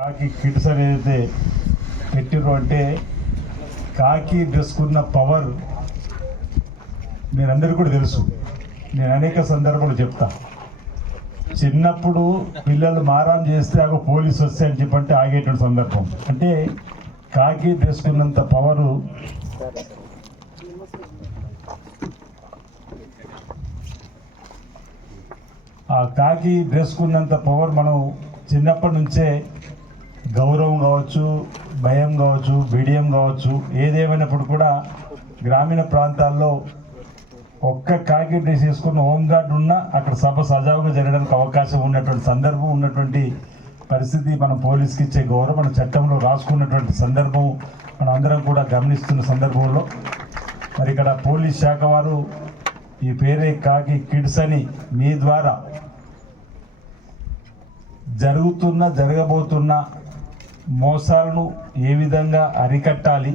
కాకి కిట్స్ అనేది పెట్టిరు అంటే కాకి డ్రెస్కున్న పవర్ మీరందరికీ కూడా తెలుసు. నేను అనేక సందర్భాలు చెప్తా. చిన్నప్పుడు పిల్లలు మారాం చేస్తే ఒక పోలీసు వస్తే అని చెప్పంటే ఆగేటువంటి సందర్భం. అంటే కాకి డ్రెస్కున్నంత పవరు ఆ కాకి డ్రెస్కున్నంత పవర్ మనం చిన్నప్పటి నుంచే గౌరవం కావచ్చు, భయం కావచ్చు, బిడియం కావచ్చు, ఏదేమైనప్పుడు కూడా గ్రామీణ ప్రాంతాల్లో ఒక్క కాకి డ్రెస్ వేసుకున్న హోంగార్డ్ ఉన్నా అక్కడ సభ సజావుగా జరగడానికి అవకాశం ఉన్నటువంటి సందర్భం, ఉన్నటువంటి పరిస్థితి, మనం పోలీస్కి ఇచ్చే గౌరవం మన చట్టంలో రాసుకున్నటువంటి సందర్భం మనం అందరం కూడా గమనిస్తున్న సందర్భంలో మరి ఇక్కడ పోలీస్ శాఖ వారు ఈ పేరే కాకి కిడ్స్ అని మీ ద్వారా జరగబోతున్న మోసాలను ఏ విధంగా అరికట్టాలి,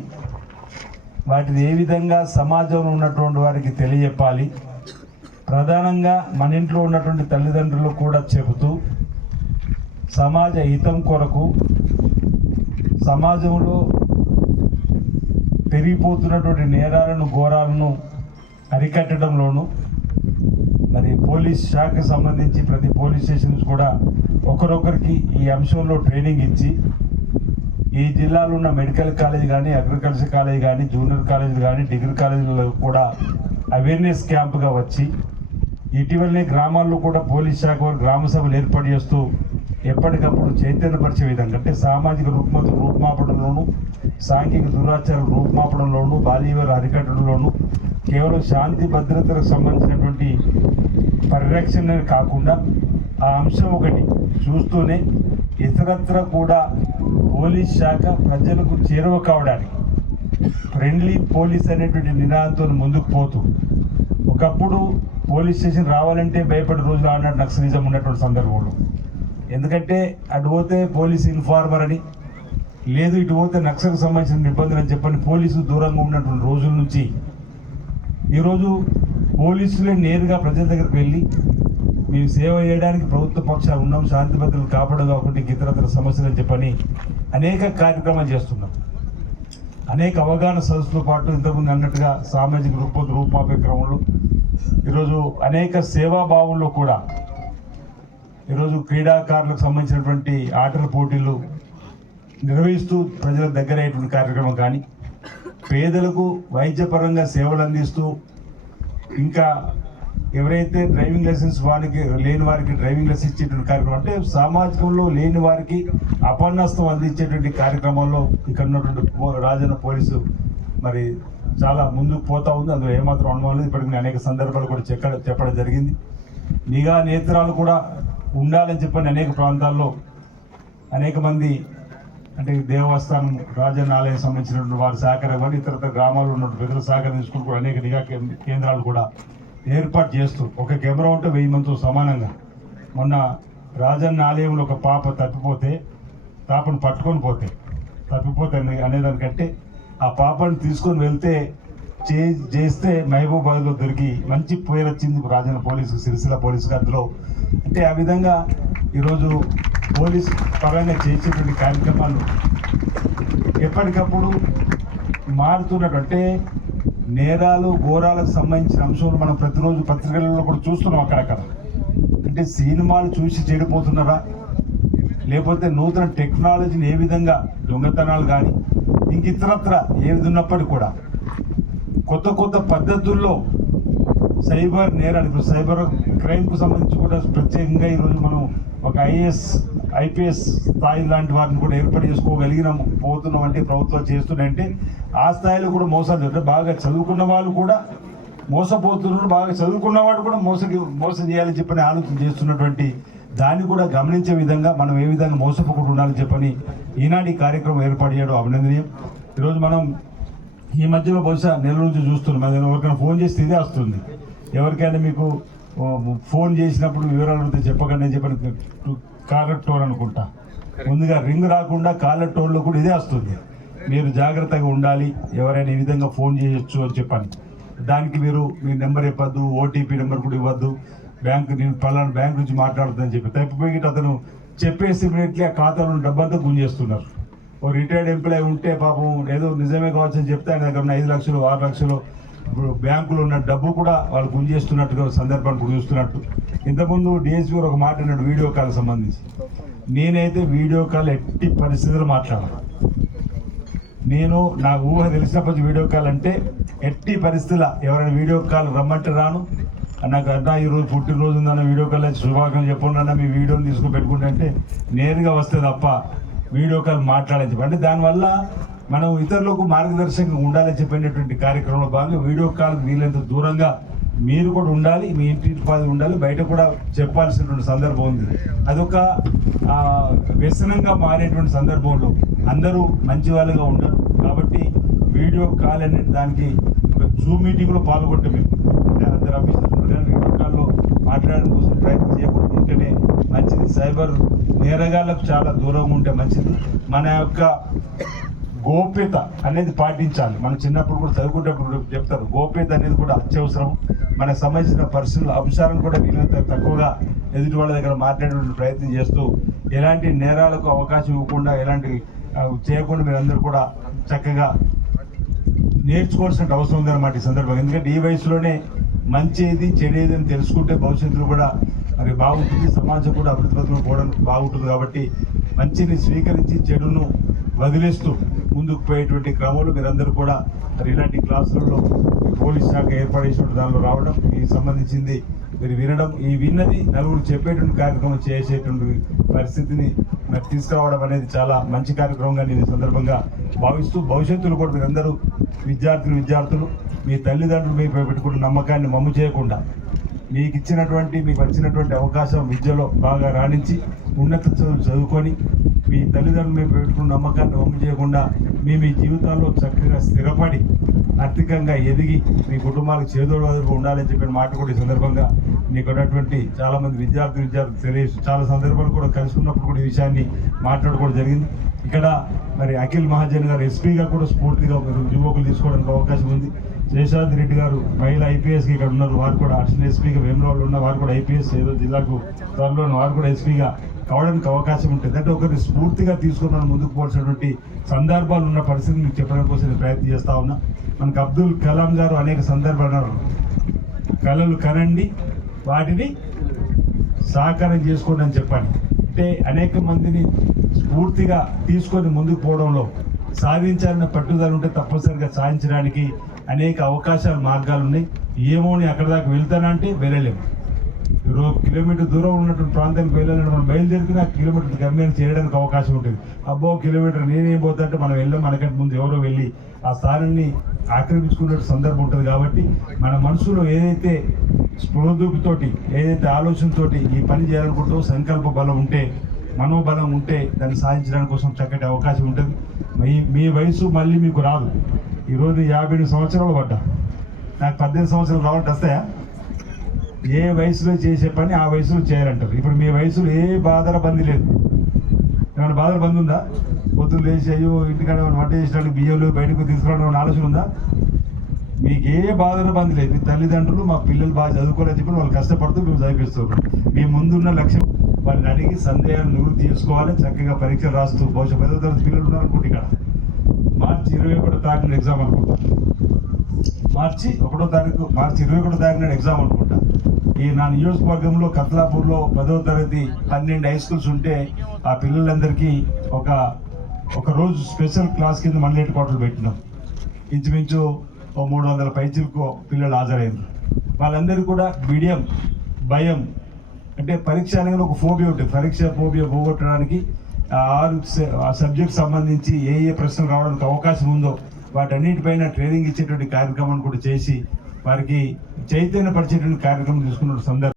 వాటిని ఏ విధంగా సమాజంలో ఉన్నటువంటి వారికి తెలియజెప్పాలి, ప్రధానంగా మన ఇంట్లో ఉన్నటువంటి తల్లిదండ్రులు కూడా చెబుతూ సమాజ హితం కొరకు సమాజంలో పెరిగిపోతున్నటువంటి నేరాలను, ఘోరాలను అరికట్టడంలోనూ మరి పోలీస్ శాఖకు సంబంధించి ప్రతి పోలీస్ స్టేషన్స్ కూడా ఒకరొకరికి ఈ అంశంలో ట్రైనింగ్ ఇచ్చి ఈ జిల్లాలో ఉన్న మెడికల్ కాలేజ్ కానీ, అగ్రికల్చర్ కాలేజ్ కానీ, జూనియర్ కాలేజీలు కానీ, డిగ్రీ కాలేజీలో కూడా అవేర్నెస్ క్యాంప్గా వచ్చి ఇటీవలనే గ్రామాల్లో కూడా పోలీస్ శాఖ వారు గ్రామ సభలు ఏర్పాటు చేస్తూ ఎప్పటికప్పుడు చైతన్యపరిచే విధంగా, అంటే సామాజిక రూపుమాపడంలోనూ, సాంఘిక దురాచార రూపుమాపడంలోనూ, బాల్యవివాహాల అరికట్టడంలోనూ కేవలం శాంతి భద్రతలకు సంబంధించినటువంటి పరిరక్షణ కాకుండా ఆ అంశం ఒకటి చూస్తూనే ఇతరత్ర కూడా పోలీస్ శాఖ ప్రజలకు చేరువ కావడానికి ఫ్రెండ్లీ పోలీస్ అనేటువంటి నినాదంతో ముందుకు పోతూ, ఒకప్పుడు పోలీస్ స్టేషన్ రావాలంటే భయపడే రోజులు ఆడినట్టు నక్సలిజం ఉన్నటువంటి సందర్భంలో, ఎందుకంటే అటు పోతే పోలీసు ఇన్ఫార్మర్ అని, లేదు ఇటు పోతే నక్సల్కి సంబంధించిన ఇబ్బందులు అని చెప్పని పోలీసులు దూరంగా ఉన్నటువంటి రోజుల నుంచి ఈరోజు పోలీసులే నేరుగా ప్రజల దగ్గరికి వెళ్ళి మేము సేవ చేయడానికి ప్రభుత్వ పక్షాలు ఉన్నాం, శాంతి భద్రతలు కాపాడడం కాకుండా ఇతరతర సమస్యలు అని చెప్పని అనేక కార్యక్రమాలు చేస్తున్నాం. అనేక అవగాహన సదస్సులతో పాటు ఇంతకుముందు అన్నట్టుగా సామాజిక రూపాపే క్రమంలో ఈరోజు అనేక సేవాభావంలో కూడా ఈరోజు క్రీడాకారులకు సంబంధించినటువంటి ఆటల పోటీలు నిర్వహిస్తూ ప్రజల దగ్గర అయ్యేటువంటి కార్యక్రమం కానీ, పేదలకు వైద్యపరంగా సేవలు అందిస్తూ, ఇంకా ఎవరైతే డ్రైవింగ్ లైసెన్స్ లేని వారికి డ్రైవింగ్ లైసెన్స్ ఇచ్చేటువంటి కార్యక్రమం, అంటే సామాజికంలో లేని వారికి అపన్నస్తం అందించేటువంటి కార్యక్రమంలో ఇక్కడ ఉన్నటువంటి రాజన్న పోలీసు మరి చాలా ముందుకు పోతా ఉంది. అందులో ఏమాత్రం అనుమానం లేదు. ఇప్పటికి అనేక సందర్భాలు కూడా చెప్పడం జరిగింది. నిఘా నేత్రాలు కూడా ఉండాలని చెప్పని అనేక ప్రాంతాల్లో అనేక మంది, అంటే దేవస్థానం, రాజన్న ఆలయం సంబంధించినటువంటి వారి సహకారం కానీ, ఇతర గ్రామాల్లో ఉన్న ప్రజల సహకారం తీసుకుని కూడా అనేక నిఘా కేంద్రాలు కూడా ఏర్పాటు చేస్తూ, ఒక కెమెరా ఉంటే 1000 మందితో సమానంగా. మొన్న రాజన్న ఆలయంలో ఒక పాప పాపను పట్టుకొని తప్పిపోతే అనేదానికంటే ఆ పాపను తీసుకొని వెళ్తే చేస్తే మహబూబాబాద్లో దొరికి మంచి పేరు వచ్చింది రాజన్న పోలీసు, సిరిసిల్ల పోలీసుకి. అందులో అంటే ఆ విధంగా ఈరోజు పోలీసు పరంగా చేసేటువంటి కార్యక్రమాలు ఎప్పటికప్పుడు మారుతున్నట్టు, నేరాలు ఘోరాలకు సంబంధించిన అంశంలో మనం ప్రతిరోజు పత్రికలలో కూడా చూస్తున్నాం. అక్కడక్కడ అంటే సినిమాలు చూసి చెడిపోతున్నారా, లేకపోతే నూతన టెక్నాలజీని ఏ విధంగా దొంగతనాలు కానీ ఇతరత్ర ఏది ఉన్నప్పటికీ కూడా కొత్త పద్ధతుల్లో సైబర్ నేరాలు, ఇప్పుడు సైబర్ క్రైమ్కు సంబంధించి కూడా ప్రత్యేకంగా ఈరోజు మనం ఒక ఐపీఎస్ స్థాయి లాంటి వారిని కూడా ఏర్పాటు పోతున్నాం. అంటే ప్రభుత్వాలు చేస్తున్నాయంటే ఆ స్థాయిలో కూడా మోసాలు జరుగుతాయి. బాగా చదువుకున్న వాళ్ళు కూడా మోసపోతున్నారు, బాగా చదువుకున్నవాడు కూడా మోసం చేయాలని చెప్పని ఆలోచన చేస్తున్నటువంటి దాన్ని కూడా గమనించే విధంగా మనం ఏ విధంగా మోసపోకుండా ఉండాలని చెప్పని ఈనాటి కార్యక్రమం ఏర్పాటు చేయడం అభినందనీయం. ఈరోజు మనం ఈ మధ్యలో బహుశా నెల నుంచి చూస్తున్నాం, అది ఎవరికైనా ఫోన్ చేస్తే ఇదే వస్తుంది. ఎవరికైనా మీకు ఫోన్ చేసినప్పుడు వివరాలు అడిగితే చెప్పకండి అని చెప్పని కాలర్ టోన్ అనుకుంటా, ముందుగా రింగ్ రాకుండా కాలర్ టోన్లో కూడా ఇదే వస్తుంది. మీరు జాగ్రత్తగా ఉండాలి, ఎవరైనా ఈ విధంగా ఫోన్ చేయొచ్చు అని చెప్పని. దానికి మీరు మీ నెంబర్ ఇవ్వద్దు, ఓటీపీ నెంబర్ కూడా ఇవ్వద్దు, నేను పలానా బ్యాంక్ నుంచి మాట్లాడుతుందని చెప్పి తప్పిపోయి అతను చెప్పేసి ఇమీడియట్లీ ఆ ఖాతాలో డబ్బంతా గుంజేస్తున్నారు. ఓ రిటైర్డ్ ఎంప్లాయీ ఉంటే పాపం ఏదో నిజమే కావచ్చు అని చెప్తే ఆయన దగ్గర ఉన్న 5 లక్షలు 6 లక్షలు ఇప్పుడు బ్యాంకులో ఉన్న డబ్బు కూడా వాళ్ళు గుంజేస్తున్నట్టుగా సందర్భాన్ని కూడా చూస్తున్నట్టు. ఇంతకుముందు డిఎస్పీ గారు ఒక మాట అన్నాడు వీడియో కాల్ సంబంధించి. నేనైతే వీడియో కాల్ ఎట్టి పరిస్థితుల్లో మాట్లాడాను. నేను నా ఊహ తెలిసినప్పటి వీడియో కాల్ అంటే ఎట్టి పరిస్థితుల ఎవరైనా వీడియో కాల్ రమ్మంటే రాను. నాకు అన్నా ఈరోజు పుట్టినరోజు ఉందన్న వీడియో కాల్ వచ్చి శుభాకాంక్షలు చెప్పండి మీ వీడియోని తీసుకుని పెట్టుకుంటే అంటే నేరుగా వస్తే తప్ప వీడియో కాల్ మాట్లాడని చెప్పి. అంటే దానివల్ల మనం ఇతరులకు మార్గదర్శకంగా ఉండాలని చెప్పినటువంటి కార్యక్రమంలో భాగంగా వీడియో కాల్ వీలైనంత దూరంగా మీరు కూడా ఉండాలి, మీ ఇంటి పాది ఉండాలి, బయట కూడా చెప్పాల్సినటువంటి సందర్భం ఉంది. అదొక వ్యసనంగా మారేటువంటి సందర్భంలో అందరూ మంచి వాళ్ళుగా ఉండరు కాబట్టి వీడియో కాల్ అనే దానికి ఒక జూమ్ మీటింగ్లో పాల్గొంటే మేము అంటే అందరు ఆఫీసర్స్ కానీ వీడియో కాల్లో మాట్లాడడం కోసం ప్రయత్నం చేయకుండా ఉంటేనే మంచిది. సైబర్ నేరగాళ్ళకు చాలా దూరంగా ఉంటే మంచిది. మన యొక్క గోప్యత అనేది పాటించాలి. మనం చిన్నప్పుడు కూడా చదువుకునేటప్పుడు చెప్తారు గోప్యత అనేది కూడా అత్యవసరం. మనకు సంబంధించిన పర్సనల్ అంశాలను కూడా వీళ్ళంత తక్కువగా ఎదుటి వాళ్ళ దగ్గర మాట్లాడే ప్రయత్నం చేస్తూ ఎలాంటి నేరాలకు అవకాశం ఇవ్వకుండా ఎలాంటి చేయకుండా మీరందరూ కూడా చక్కగా నేర్చుకోవాల్సిన అవసరం ఉందన్నమాట ఈ సందర్భంగా. ఎందుకంటే ఈ వయసులోనే మంచి ఏది చెడు ఏది అని తెలుసుకుంటే భవిష్యత్తులో కూడా మరి బాగుంటుంది, సమాజం కూడా అభివృద్ధి కూడా బాగుంటుంది. కాబట్టి మంచిని స్వీకరించి చెడును వదిలేస్తూ ముందుకు పోయేటువంటి క్రమంలో మీరందరూ కూడా మరి ఇలాంటి క్లాసులలో పోలీస్ శాఖ ఏర్పాటు చేసినటువంటి దానిలో రావడం, ఈ సంబంధించింది మీరు వినడం, ఈ విన్నది నలుగురు చెప్పేటువంటి కార్యక్రమం చేసేటువంటి పరిస్థితిని మరి తీసుకురావడం అనేది చాలా మంచి కార్యక్రమంగా నేను ఈ సందర్భంగా భావిస్తూ భవిష్యత్తులో కూడా మీరందరూ విద్యార్థులు మీ తల్లిదండ్రులు మీకు పెట్టుకున్న నమ్మకాన్ని మమ్ము చేయకుండా మీకు వచ్చినటువంటి అవకాశం విద్యలో బాగా రాణించి ఉన్నత చదువుకొని మీ తల్లిదండ్రులు మీకు పెట్టుకున్న నమ్మకాన్ని వమ్ము చేయకుండా మీ జీవితాల్లో చక్కగా స్థిరపడి ఆర్థికంగా ఎదిగి మీ కుటుంబాలకు చేదోడుగా ఉండాలని చెప్పిన మాట కూడా ఈ సందర్భంగా మీకు ఉన్నటువంటి చాలామంది విద్యార్థులు తెలియదు. చాలా సందర్భాలు కూడా కలుసుకున్నప్పుడు కూడా ఈ విషయాన్ని మాట్లాడుకోవడం జరిగింది. ఇక్కడ మరి అఖిల్ మహాజన్ గారు ఎస్పీగా కూడా స్ఫూర్తిగా యువకులు తీసుకోవడానికి అవకాశం ఉంది. శేషాద్రి రెడ్డి గారు మహిళా ఐపీఎస్కి ఇక్కడ ఉన్నారు, వారు కూడా అడిషనల్ ఎస్పీగా వేములవాడలో ఉన్న వారు కూడా ఐపీఎస్ ఏదో జిల్లాకు త్వరలో వారు కూడా ఎస్పీగా కావడానికి అవకాశం ఉంటుంది. అంటే ఒకరిని స్ఫూర్తిగా తీసుకుని మనం ముందుకు పోల్సినటువంటి సందర్భాలు ఉన్న పరిస్థితిని మీకు చెప్పడం కోసం నేను ప్రయత్నం చేస్తా ఉన్నా. మనకు అబ్దుల్ కలాం గారు అనేక సందర్భాలు కళలు కనండి వాటిని సాకారం చేసుకోండి అని చెప్పండి. అంటే అనేక మందిని స్ఫూర్తిగా తీసుకొని ముందుకు పోవడంలో సాధించాలన్న పట్టుదల ఉంటే తప్పనిసరిగా సాధించడానికి అనేక అవకాశాలు మార్గాలు ఉన్నాయి. ఏమోని అక్కడ దాకా వెళ్తానంటే వెళ్ళలేము. 20 కిలోమీటర్ దూరం ఉన్నటువంటి ప్రాంతానికి వెళ్ళాలంటే మనం బయలుదేరితే ఆ కిలోమీటర్ గమ్యాన్ని చేరడానికి అవకాశం ఉంటుంది. అబ్బో కిలోమీటర్ నేనేం పోతా అంటే మనం వెళ్ళాం, మనకంటే ముందు ఎవరో వెళ్ళి ఆ స్థానాన్ని ఆక్రమించుకునే సందర్భం ఉంటుంది. కాబట్టి మన మనసులో ఏదైతే స్పృహదూపితోటి ఏదైతే ఆలోచనతోటి ఈ పని చేయాలనుకుంటూ సంకల్ప బలం ఉంటే మనోబలం ఉంటే దాన్ని సాధించడానికి కోసం చక్కటి అవకాశం ఉంటుంది. మీ వయసు మళ్ళీ మీకు రాదు. ఈరోజు 58 సంవత్సరాలు పడ్డా, నాకు 18 సంవత్సరాలు రావట్టు వస్తాయా? ఏ వయసులో చేసే పని ఆ వయసులో చేయాలంటారు. ఇప్పుడు మీ వయసులో ఏ బాధల బంది లేదు. ఏమైనా బాధల బంది ఉందా? పొద్దున్న లేచి అయ్యో ఇంటికాడ వంట చేసినట్టు బియ్యంలో బయటకు తీసుకురావడం ఆలోచన ఉందా? మీకు ఏ బాధల బంది లేదు. మీ తల్లిదండ్రులు మా పిల్లలు బాగా చదువుకోవాలని చెప్పి వాళ్ళు కష్టపడుతూ మేము చదివిస్తున్నారు. మీ ముందున్న లక్ష్యం వారిని అడిగి సందేహాలు నివృత్తి చేసుకోవాలి, చక్కగా పరీక్షలు రాస్తూ భవిష్యత్ 10వ తరగతి పిల్లలు ఉన్నారనుకుంటే ఇక్కడ మార్చి 21వ తారీఖున ఎగ్జామ్ అనుకుంటా. మార్చి 21వ తారీఖున ఎగ్జామ్ అనుకుంటా. ఈ నా నియోజకవర్గంలో కత్లాపూర్లో 10వ తరగతి 12 హై స్కూల్స్ ఉంటే ఆ పిల్లలందరికీ ఒక రోజు స్పెషల్ క్లాస్ కింద మండలేట్ కోటలు పెట్టినాం. ఇంచుమించు 300 పైచీలకు పిల్లలు హాజరయ్యారు. వాళ్ళందరూ కూడా భయం అంటే పరీక్ష అనేది ఒక ఫోబియా ఉంటుంది. పరీక్ష ఫోబియా పోగొట్టడానికి 6 సబ్జెక్ట్ సంబంధించి ఏ ప్రశ్నలు రావడానికి అవకాశం ఉందో వాటన్నిటిపైన ట్రైనింగ్ ఇచ్చేటువంటి కార్యక్రమాన్ని కూడా చేసి వారికి చైతన్యపరిచేటువంటి కార్యక్రమం తీసుకున్న సందర్భం.